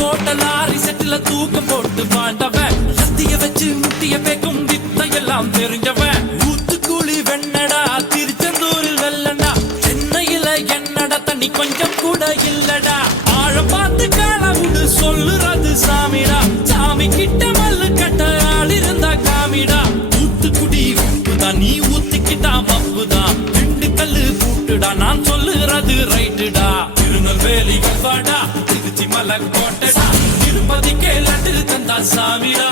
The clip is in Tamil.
கோட்டலாரி செட்டில தூக்கம் போட்டு வாழ்ந்தவன் சத்திய வச்சு முட்டிய பேக்கும் வித்தையெல்லாம் தெரிஞ்சவன் ஊத்துக்குழி வெண்ணடா திருச்செந்தூரில் வெல்லடா சென்னையில என்னடா தண்ணி கொஞ்சம் கூட இல்லடா ஆழம் பார்த்து காலவுடு சொல்லுறது சாமிடா சாமி கிட்ட மல்லு கட்ட ஆள் இருந்தா காமிடா ஊத்துக்குடி உப்புதான் நீ ஊத்திக்கிட்டா மப்புதான் ரெண்டு கல்லு பூட்டுடா நான் சொல்லுறது ரைட்டுடா திருநெல்வேலி வாடா திருச்சி மலை கோட்டடா திருப்பதிக்கே லட்டு தந்தா சாமிடா